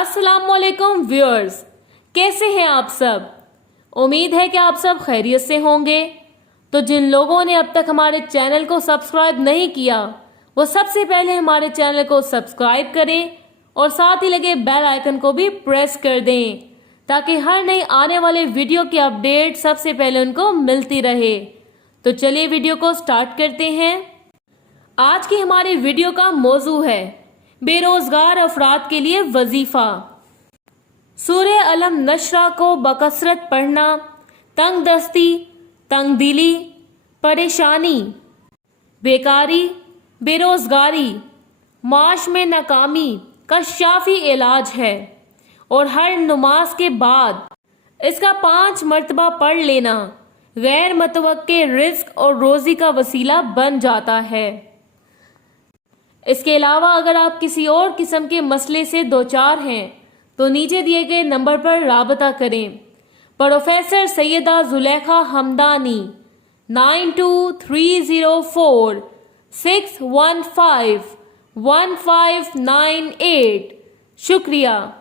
अस्सलाम वालेकुम व्यूअर्स, कैसे हैं आप सब। उम्मीद है कि आप सब खैरियत से होंगे। तो जिन लोगों ने अब तक हमारे चैनल को सब्सक्राइब नहीं किया वो सबसे पहले हमारे चैनल को सब्सक्राइब करें और साथ ही लगे बेल आइकन को भी प्रेस कर दें ताकि हर नई आने वाले वीडियो की अपडेट सबसे पहले उनको मिलती रहे। तो चलिए वीडियो को स्टार्ट करते हैं। आज की हमारी वीडियो का मौजू है बेरोजगार अफराद के लिए वजीफा। सूरे अलम नशरा को बकसरत पढ़ना तंग दस्ती, तंग दिली, परेशानी, बेकारी, बेरोजगारी, माश में नाकामी का शाफी इलाज है और हर नमाज के बाद इसका 5 मरतबा पढ़ लेना गैर मुतवक्के रिज्क और रोजी का वसीला बन जाता है। इसके अलावा अगर आप किसी और किस्म के मसले से दोचार हैं तो नीचे दिए गए नंबर पर राबता करें। प्रोफेसर सैयदा जुलेखा हमदानी 923046151598। शुक्रिया।